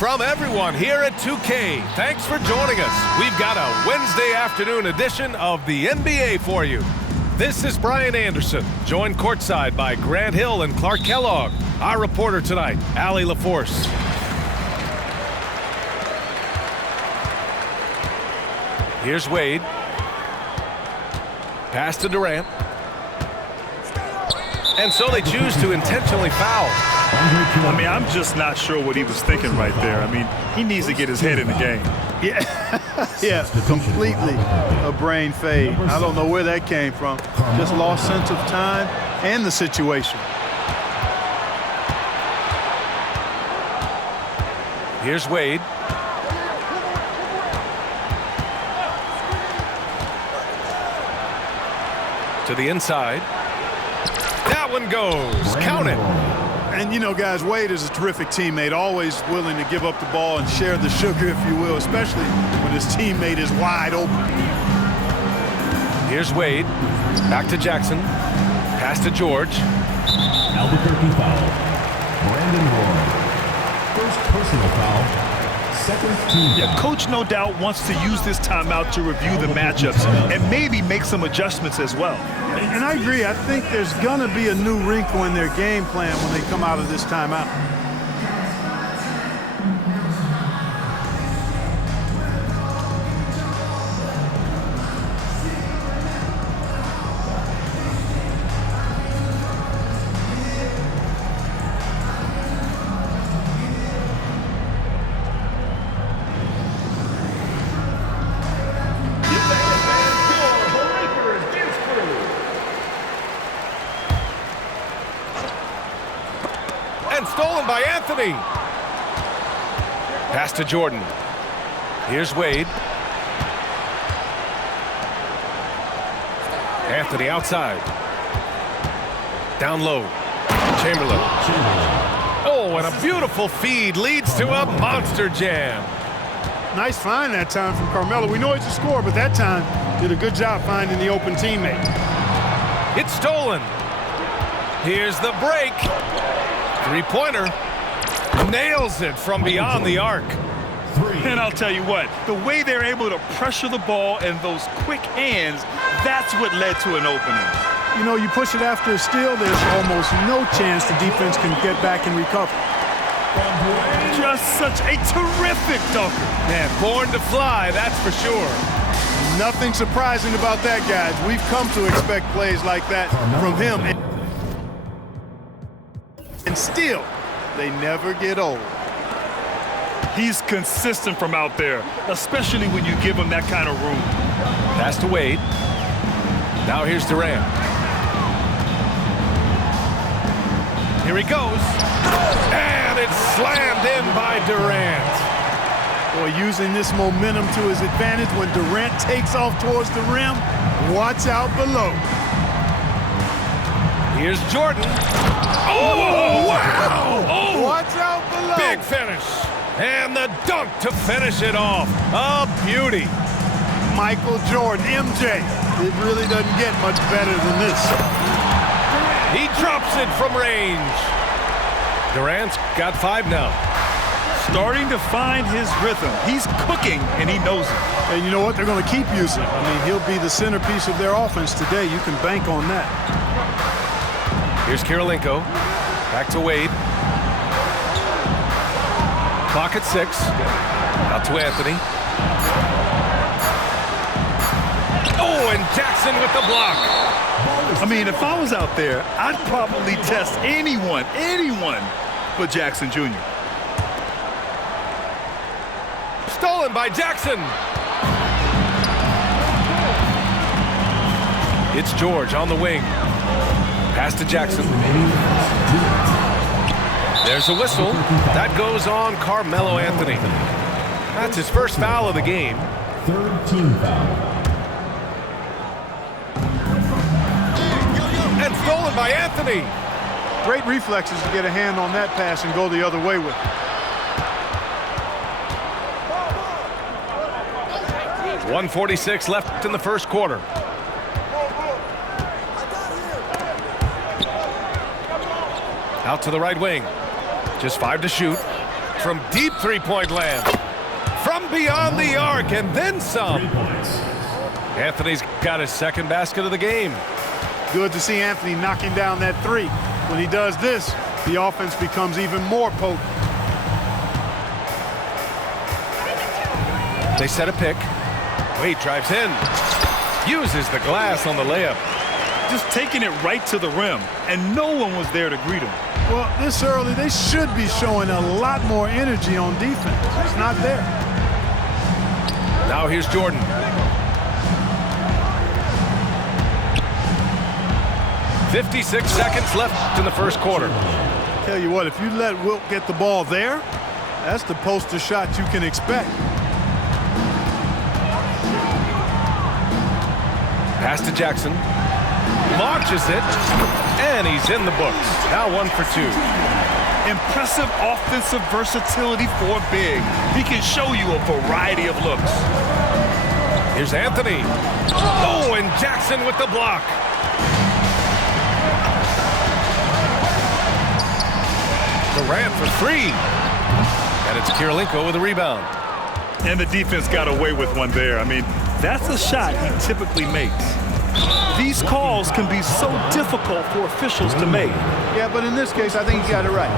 from everyone here at 2K. Thanks for joining us. We've got a Wednesday afternoon edition of the NBA for you. This is Brian Anderson, joined courtside by Grant Hill and Clark Kellogg. Our reporter tonight, Allie LaForce. Here's Wade. Pass to Durant. And so they choose to intentionally foul. I mean, I'm just not sure what he was thinking right there. I mean, he needs to get his head in the game. Yeah, completely a brain fade. I don't know where that came from. Just lost sense of time and the situation. Here's Wade. To the inside. That one goes. Count it. And, you know, guys, Wade is a terrific teammate, always willing to give up the ball and share the sugar, if you will, especially when his teammate is wide open. Here's Wade. Back to Jackson. Pass to George. Albuquerque foul. Brandon Roy. First personal foul. Second team. Yeah, coach no doubt wants to use this timeout to review the matchups and maybe make some adjustments as well. And I agree. I think there's going to be a new wrinkle in their game plan when they come out of this timeout. Stolen by Anthony. Pass to Jordan. Here's Wade. Anthony outside. Down low. Chamberlain. Oh, and a beautiful feed leads to a monster jam. Nice find that time from Carmelo. We know he's a scorer, but that time did a good job finding the open teammate. It's stolen. Here's the break. Three-pointer. Nails it from beyond the arc. And I'll tell you what, the way they're able to pressure the ball and those quick hands, that's what led to an opening. You know, you push it after a steal, there's almost no chance the defense can get back and recover. Just such a terrific dunker. Man, born to fly, that's for sure. Nothing surprising about that, guys. We've come to expect plays like that from him. And still, they never get old. He's consistent from out there, especially when you give him that kind of room. Pass to Wade. Now here's Durant. Here he goes. And it's slammed in by Durant. Boy, using this momentum to his advantage when Durant takes off towards the rim. Watch out below. Here's Jordan. Oh, wow! Oh, watch out below. Big finish. And the dunk to finish it off. A beauty. Michael Jordan, MJ. It really doesn't get much better than this. He drops it from range. Durant's got 5 now. Starting to find his rhythm. He's cooking, and he knows it. And you know what? They're going to keep using him. I mean, he'll be the centerpiece of their offense today. You can bank on that. Here's Kirilenko. Back to Wade. Clock at 6. Out to Anthony. Oh, and Jackson with the block. I mean, if I was out there, I'd probably test anyone but Jackson Jr. Stolen by Jackson. It's George on the wing. Pass to Jackson. There's a whistle. That goes on Carmelo Anthony. That's his first foul of the game. Third team foul. And stolen by Anthony. Great reflexes to get a hand on that pass and go the other way with it. 1:46 left in the first quarter. Out to the right wing. Just 5 to shoot. from deep three-point land. From beyond the arc and then some. 3 points. Anthony's got his second basket of the game. Good to see Anthony knocking down that three. When he does this, the offense becomes even more potent. They set a pick. Wade drives in. Uses the glass on the layup. Just taking it right to the rim, and no one was there to greet him. Well, this early, they should be showing a lot more energy on defense. It's not there. Now here's Jordan. "56 seconds left in the first quarter." Tell you what, if you let Wilt get the ball there, that's the poster shot you can expect. Pass to Jackson. Launches it, and he's in the books. Now 1 for 2. Impressive offensive versatility for a big. He can show you a variety of looks. Here's Anthony. Oh, and Jackson with the block. Durant for 3. And it's Kirilenko with a rebound. And the defense got away with one there. I mean, that's a shot he typically makes. These calls can be so difficult for officials to make. Yeah, but in this case, I think he got it right.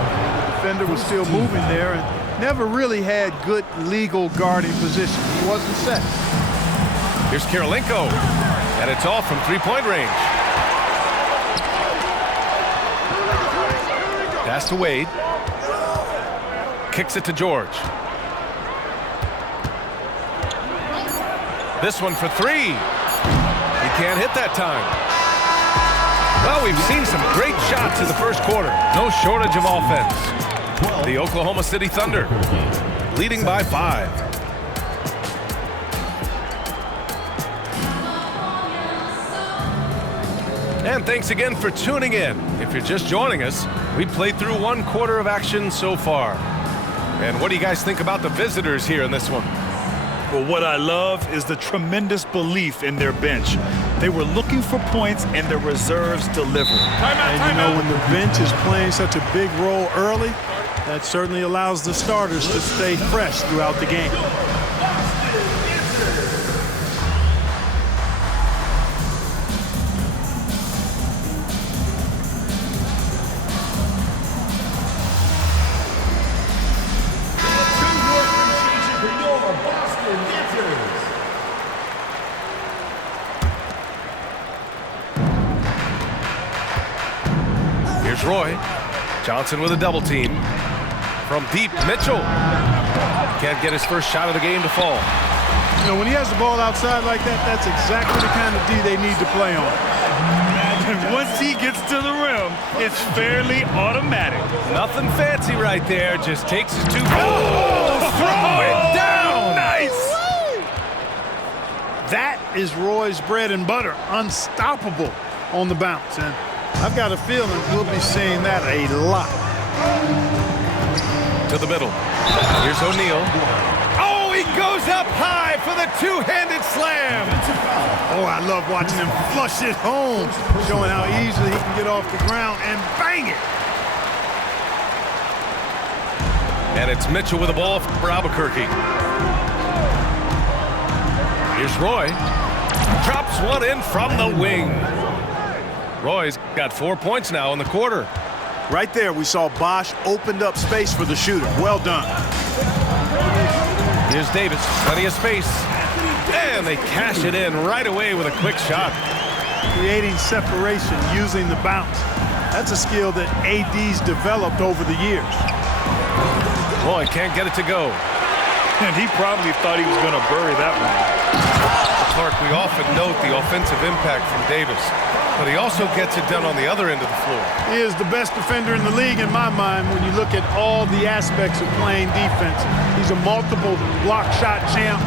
The defender was still moving there and never really had good legal guarding position. He wasn't set. Here's Kirilenko. And it's all from three-point range. Pass to Wade. Kicks it to George. This one for 3. He can't hit that time. Well, we've seen some great shots in the first quarter. No shortage of offense. The Oklahoma City Thunder leading by 5. And thanks again for tuning in. If you're just joining us, we played through 1 quarter of action so far. And what do you guys think about the visitors here in this one? Well, what I love is the tremendous belief in their bench. They were looking for points, and their reserves delivered. And you know, when the bench is playing such a big role early, that certainly allows the starters to stay fresh throughout the game. Here's Roy. Johnson with a double team. From deep, Mitchell. Can't get his first shot of the game to fall. You know, when he has the ball outside like that, that's exactly the kind of D they need to play on. And once he gets to the rim, it's fairly automatic. Nothing fancy right there. Just takes his 2. Oh, throw it down. Nice. That is Roy's bread and butter. Unstoppable on the bounce. And I've got a feeling we'll be seeing that a lot. To the middle. Here's O'Neal. Oh, he goes up high for the two-handed slam. Oh, I love watching him flush it home, showing how easily he can get off the ground and bang it. And it's Mitchell with the ball for Albuquerque. Here's Roy. Drops one in from the wing. Roy's got 4 points now in the quarter. Right there, we saw Bosch opened up space for the shooter. Well done. Here's Davis, plenty of space. And they cash it in right away with a quick shot. Creating separation using the bounce. That's a skill that AD's developed over the years. Roy can't get it to go. And he probably thought he was going to bury that one. Clark, we often note the offensive impact from Davis, but he also gets it done on the other end of the floor. He is the best defender in the league in my mind when you look at all the aspects of playing defense. He's a multiple block shot champ.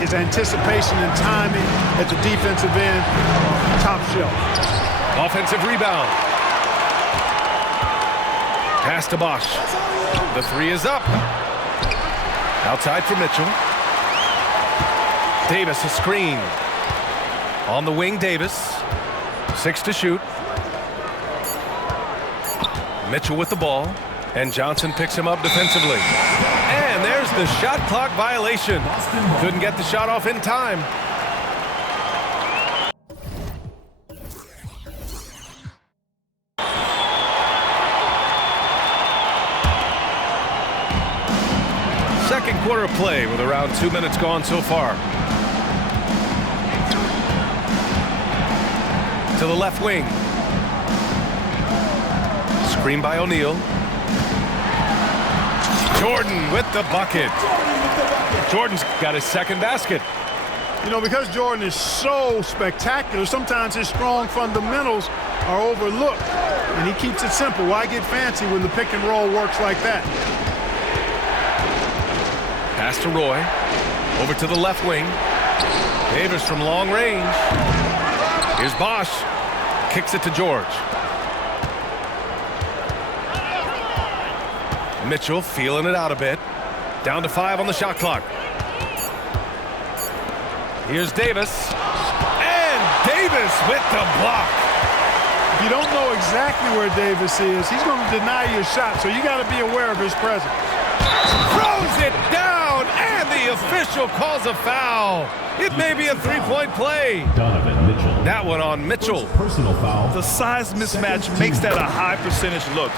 His anticipation and timing at the defensive end, top shelf. Offensive rebound. Pass to Bosch. The 3 is up. Outside for Mitchell. Davis a screen. On the wing, Davis. 6 to shoot. Mitchell with the ball. And Johnson picks him up defensively. the shot clock violation. Couldn't get the shot off in time. Second quarter play with around 2 minutes gone so far. To the left wing. Screen by O'Neal. Jordan with the bucket. Jordan's got his second basket. You know, because Jordan is so spectacular, sometimes his strong fundamentals are overlooked. And he keeps it simple. Why get fancy when the pick and roll works like that? Pass to Roy. Over to the left wing. Davis from long range. Here's Bosch. Kicks it to George. Mitchell feeling it out a bit. Down to 5 on the shot clock. Here's Davis. And Davis with the block. If you don't know exactly where Davis is, he's going to deny you a shot, so you got to be aware of his presence. Throws it down, and the official calls a foul. It may be a three-point play. Donovan Mitchell. That one on Mitchell. Personal foul. The size mismatch makes that a high percentage look.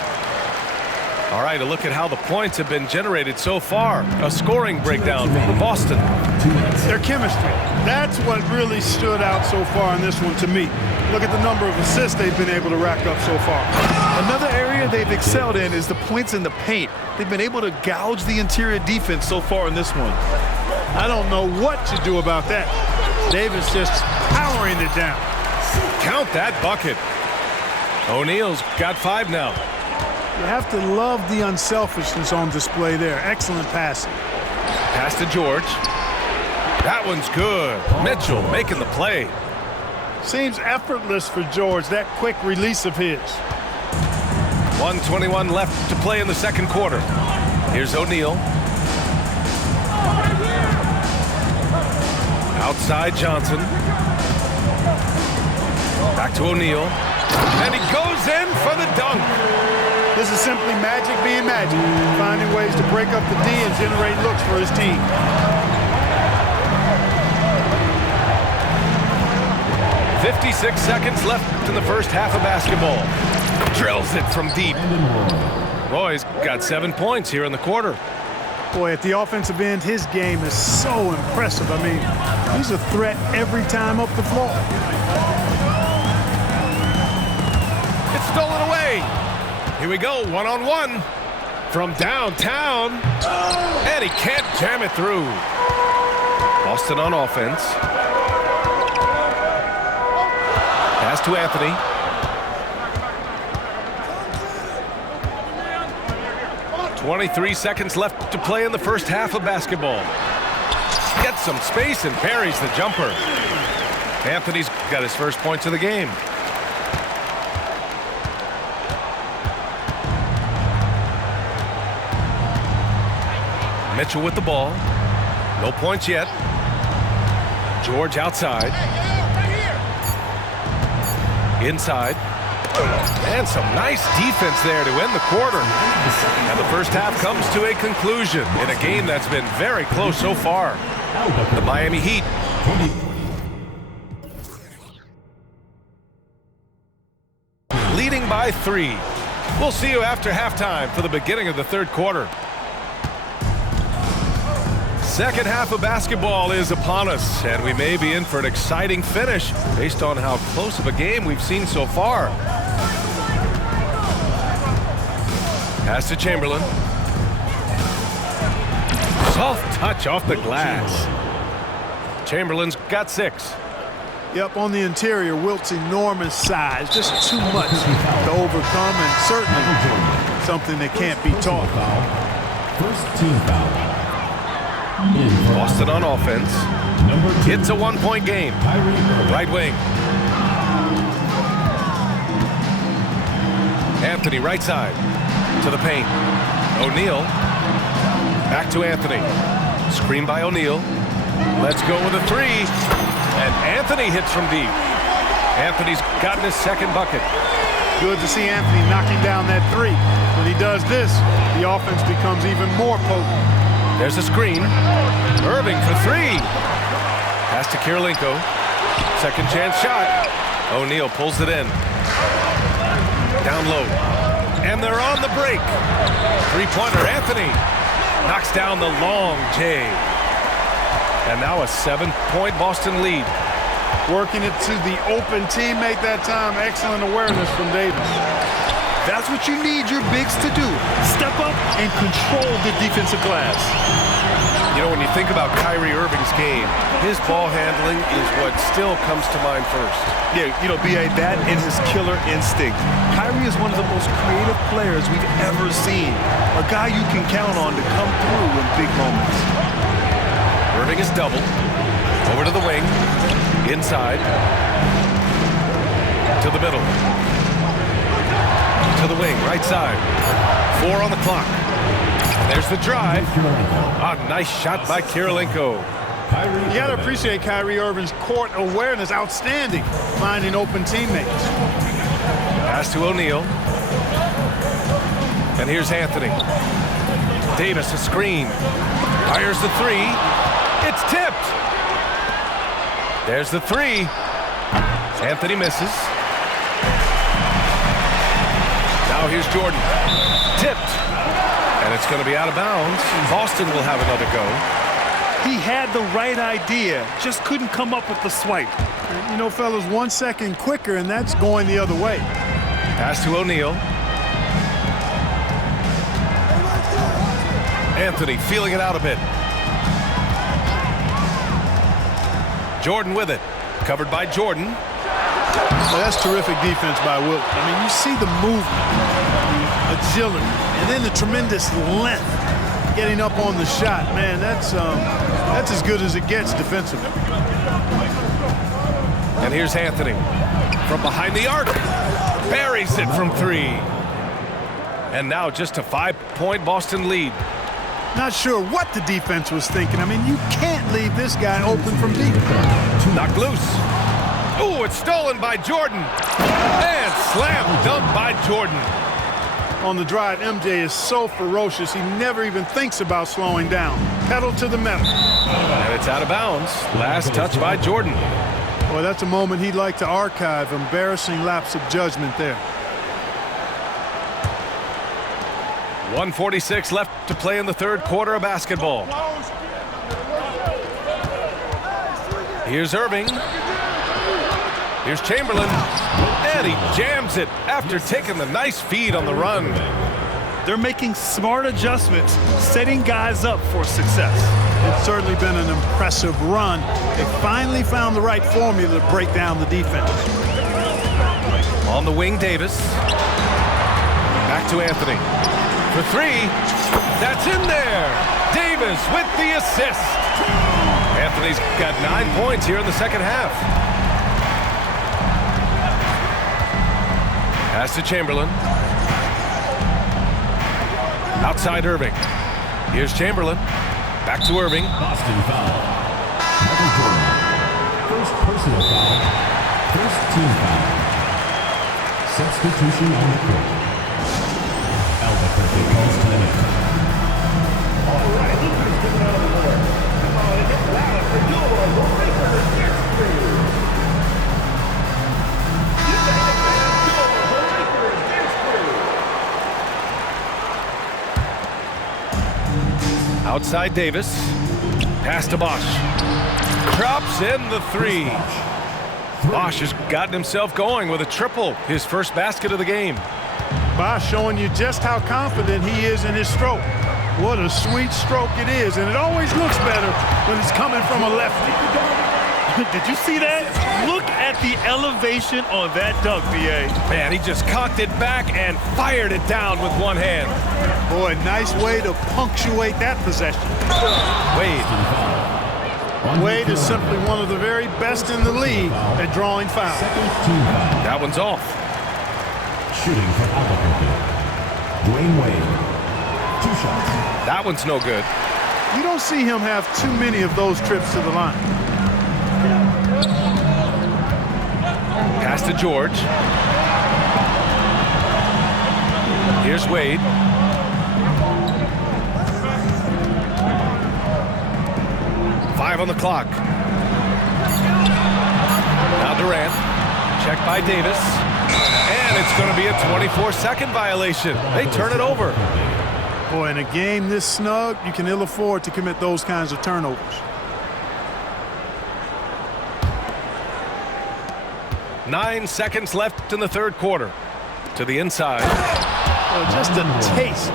All right, a look at how the points have been generated so far. A scoring breakdown for Boston. 2 minutes. Their chemistry. That's what really stood out so far in this one to me. Look at the number of assists they've been able to rack up so far. Another area they've excelled in is the points in the paint. They've been able to gouge the interior defense so far in this one. I don't know what to do about that. Davis just powering it down. Count that bucket. O'Neal's got 5 now. You have to love the unselfishness on display there. Excellent passing. Pass to George. That one's good. Mitchell making the play. Seems effortless for George, that quick release of his. 1:21 left to play in the second quarter. Here's O'Neal. Outside Johnson. Back to O'Neal. And he goes in for the dunk. This is simply magic being magic, finding ways to break up the D and generate looks for his team. .56 seconds left in the first half of basketball. Drills it from deep. Roy's got 7 points here in the quarter. Boy, at the offensive end, his game is so impressive. I mean, he's a threat every time up the floor. It's stolen away. Here we go, one-on-one from downtown. And he can't jam it through. Boston on offense. Pass to Anthony. .23 seconds left to play in the first half of basketball. Gets some space and buries the jumper. Anthony's got his first points of the game. Mitchell with the ball. No points yet. George outside. Inside. And some nice defense there to end the quarter. And the first half comes to a conclusion in a game that's been very close so far. The Miami Heat leading by 3. We'll see you after halftime for the beginning of the third quarter. Second half of basketball is upon us, and we may be in for an exciting finish based on how close of a game we've seen so far. Pass to Chamberlain. Soft touch off the glass. Chamberlain's got 6. Yep, on the interior, Wilt's enormous size, just too much to overcome, and certainly something that can't be taught. First team foul. Boston on offense. It's a 1-point game. Right wing. Anthony right side to the paint. O'Neal. Back to Anthony. Screen by O'Neal. Let's go with a 3. And Anthony hits from deep. Anthony's gotten his second bucket. Good to see Anthony knocking down that 3. When he does this, the offense becomes even more potent. There's a screen. Irving for three. Pass to Kirilenko. Second chance shot. O'Neal pulls it in. Down low. And they're on the break. Three-pointer, Anthony. Knocks down the long J. And now a 7-point Boston lead. Working it to the open teammate that time. Excellent awareness from Davis. That's what you need your bigs to do. Step up and control the defensive glass. You know, when you think about Kyrie Irving's game, his ball handling is what still comes to mind first. Yeah, you know, B.A., that and his killer instinct. Kyrie is one of the most creative players we've ever seen. A guy you can count on to come through in big moments. Irving is doubled. Over to the wing. Inside. To the middle. To the wing, right side. 4 on the clock. There's the drive. A nice shot by Kirilenko. You got to appreciate Kyrie Irving's court awareness. Outstanding. Finding open teammates. Pass to O'Neal. And here's Anthony. Davis, a screen. Fires the three. It's tipped. There's the three. Anthony misses. Now here's Jordan. Tipped. And it's going to be out of bounds. Boston will have another go. He had the right idea, just couldn't come up with the swipe. You know, fellas, 1 second quicker, and that's going the other way. Pass to O'Neal. Anthony feeling it out a bit. Jordan with it. Covered by Jordan. Well, that's terrific defense by Wilt. I mean, you see the movement, the agility, and then the tremendous length getting up on the shot. Man, that's as good as it gets defensively. And here's Anthony from behind the arc. Buries it from three. And now just a 5-point Boston lead. Not sure what the defense was thinking. I mean, you can't leave this guy open from deep. Knocked loose. Ooh, it's stolen by Jordan. And slam dunk by Jordan. On the drive, MJ is so ferocious, he never even thinks about slowing down. Pedal to the metal. And it's out of bounds. Last touch by Jordan. Boy, that's a moment he'd like to archive. Embarrassing lapse of judgment there. 1:46 left to play in the third quarter of basketball. Here's Irving. Here's Chamberlain. And he jams it after taking the nice feed on the run. They're making smart adjustments, setting guys up for success. It's certainly been an impressive run. They finally found the right formula to break down the defense. On the wing, Davis. Back to Anthony. For three. That's in there. Davis with the assist. Anthony's got 9 points here in the second half. Pass to Chamberlain. Outside Irving. Here's Chamberlain. Back to Irving. Boston foul. Michael Jordan. First personal foul. First team foul. Substitution on the court. Albuquerque calls timeout. All right, Luka's coming out of the board. Come on, and it's loud for Gilmore. Go right for the next three. Outside Davis. Pass to Bosch. Drops in the three. Bosch has gotten himself going with a triple. His first basket of the game. Bosch showing you just how confident he is in his stroke. What a sweet stroke it is, and it always looks better when it's coming from a lefty. Did you see that? Look at the elevation on that dunk, B.A. Man, he just cocked it back and fired it down with one hand. Boy, nice way to punctuate that possession. Wade is simply one of the very best in the league at drawing fouls. That one's off. Shooting for Albuquerque. Dwayne Wade. 2 shots. That one's no good. You don't see him have too many of those trips to the line. Pass to George. Here's Wade. 5 on the clock. Now Durant. Checked by Davis. And it's going to be a 24-second violation. They turn it over. Boy, in a game this snug, you can ill afford to commit those kinds of turnovers. 9 seconds left in the third quarter. To the inside. Well, just a taste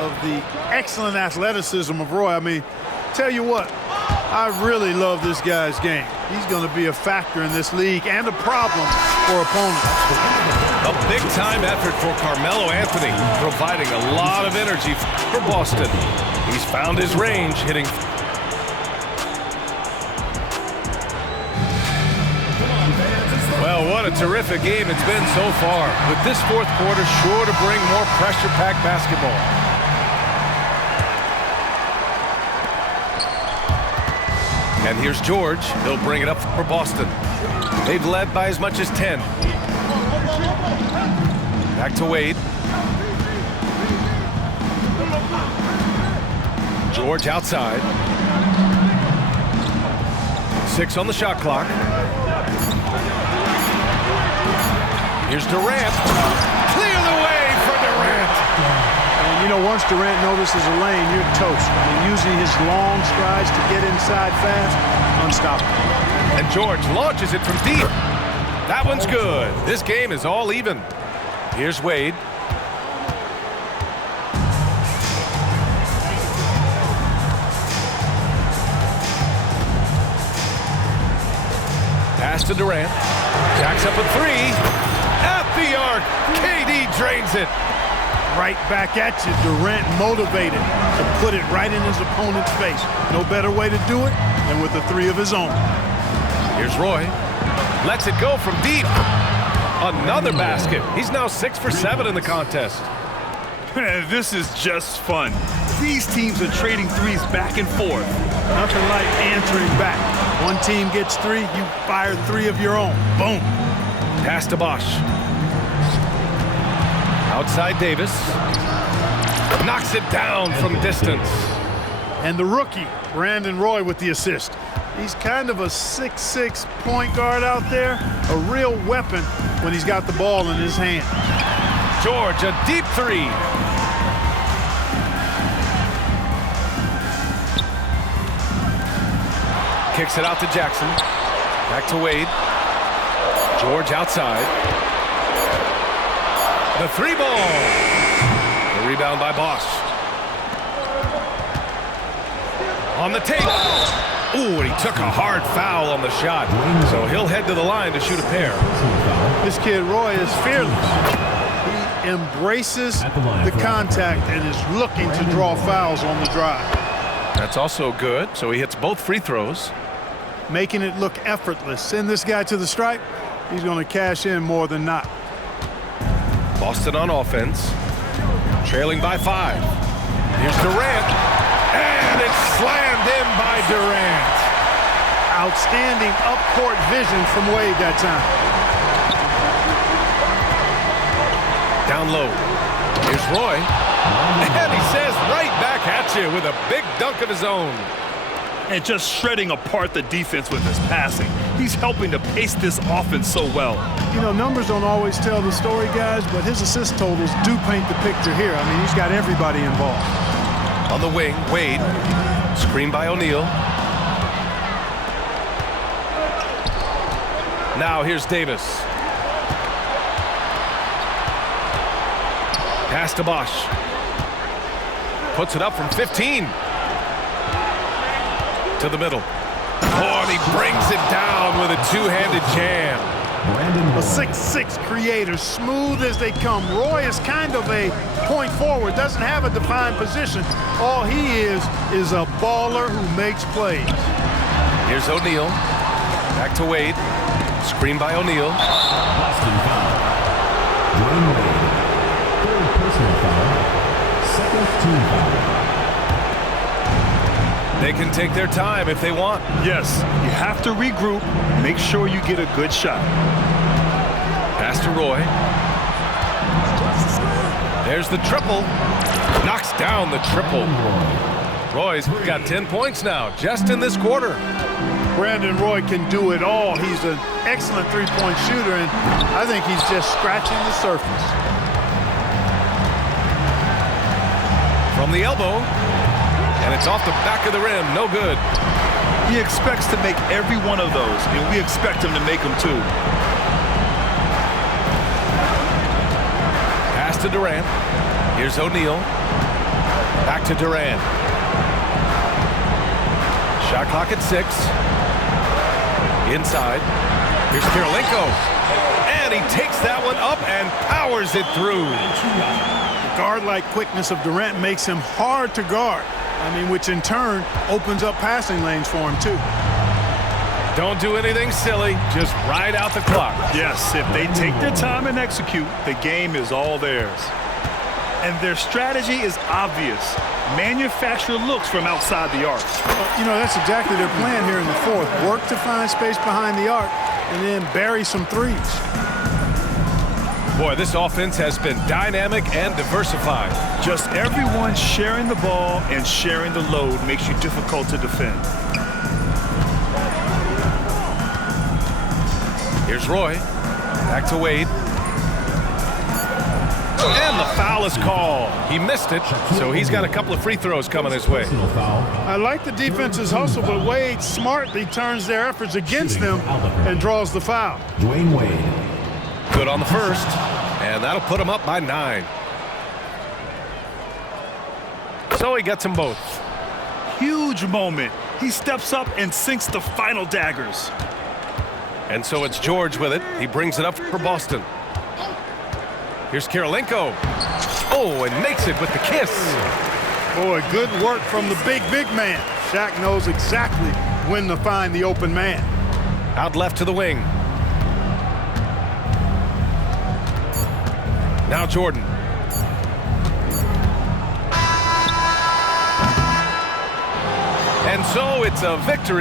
of the excellent athleticism of Roy. I mean, tell you what, I really love this guy's game. He's going to be a factor in this league and a problem for opponents. A big-time effort for Carmelo Anthony, providing a lot of energy for Boston. He's found his range, hitting. Well, what a terrific game it's been so far, with this fourth quarter sure to bring more pressure-packed basketball. And here's George. He'll bring it up for Boston. They've led by as much as 10. Back to Wade. George outside. 6 on the shot clock. Here's Durant. Clear the way for Durant. And you know, once Durant notices a lane, you're toast. I mean, using his long strides to get inside fast, unstoppable. And George launches it from deep. That one's good. This game is all even. Here's Wade. Pass to Durant. Jacks up a 3. At the arc. KD drains it. Right back at you. Durant motivated to put it right in his opponent's face. No better way to do it than with a 3 of his own. Here's Roy. Lets it go from deep. Another basket. He's now 6 for 7 in the contest. This is just fun. These teams are trading threes back and forth. Nothing like answering back. One team gets 3, you fire 3 of your own. Boom. Pass to Bosch. Outside Davis. Knocks it down from distance. And the rookie, Brandon Roy, with the assist. He's kind of a 6'6" point guard out there. A real weapon when he's got the ball in his hand. George, a deep 3. Kicks it out to Jackson. Back to Wade. George outside. The 3 ball. The rebound by Bosch. On the tape. Ooh, and he took a hard foul on the shot. So he'll head to the line to shoot a pair. This kid, Roy, is fearless. He embraces the contact and is looking to draw fouls on the drive. That's also good. So he hits both free throws. Making it look effortless. Send this guy to the stripe. He's going to cash in more than not. Boston on offense. Trailing by 5. Here's Durant. And it's slammed in by Durant. Outstanding up-court vision from Wade that time. Down low. Here's Roy. And he says right back at you with a big dunk of his own. And just shredding apart the defense with his passing. He's helping to pace this offense so well. You know, numbers don't always tell the story, guys, but his assist totals do paint the picture here. I mean, he's got everybody involved. On the wing, Wade. Screen by O'Neal. Now here's Davis. Pass to Bosch. Puts it up from 15. To the middle. Oh, and he brings it down with a two-handed jam. A 6'6" creator, smooth as they come. Roy is kind of a point forward, doesn't have a defined position. All he is a baller who makes plays. Here's O'Neal. Back to Wade. Screen by O'Neal. Boston foul. Dwayne Wade. Third personal foul. Second team foul. They can take their time if they want. Yes, you have to regroup. Make sure you get a good shot. Pass to Roy. There's the triple. Knocks down the triple. Roy's got 10 points now, just in this quarter. Brandon Roy can do it all. He's an excellent three-point shooter, and I think he's just scratching the surface. From the elbow, and it's off the back of the rim. No good. He expects to make every one of those, and we expect him to make them too. Pass to Durant. Here's O'Neal. Back to Durant. Shot clock at 6. Inside. Here's Kirilenko. And he takes that one up and powers it through. The guard-like quickness of Durant makes him hard to guard. I mean, which in turn opens up passing lanes for him, too. Don't do anything silly. Just ride out the clock. Yes, if they take their time and execute, the game is all theirs. And their strategy is obvious. Manufacture looks from outside the arc. You know, that's exactly their plan here in the fourth. Work to find space behind the arc and then bury some threes. Boy, this offense has been dynamic and diversified. Just everyone sharing the ball and sharing the load makes you difficult to defend. Here's Roy. Back to Wade. And the foul is called. He missed it, so he's got a couple of free throws coming his way. Personal foul. I like the defense's hustle, but Wade smartly turns their efforts against them and draws the foul. Dwayne Wade. Good on the first, and that'll put him up by 9. So he gets them both. Huge moment. He steps up and sinks the final daggers. And so it's George with it. He brings it up for Boston. Here's Kirilenko. Oh, and makes it with the kiss. Boy, good work from the big man. Shaq knows exactly when to find the open man. Out left to the wing. Now Jordan. And so it's a victory.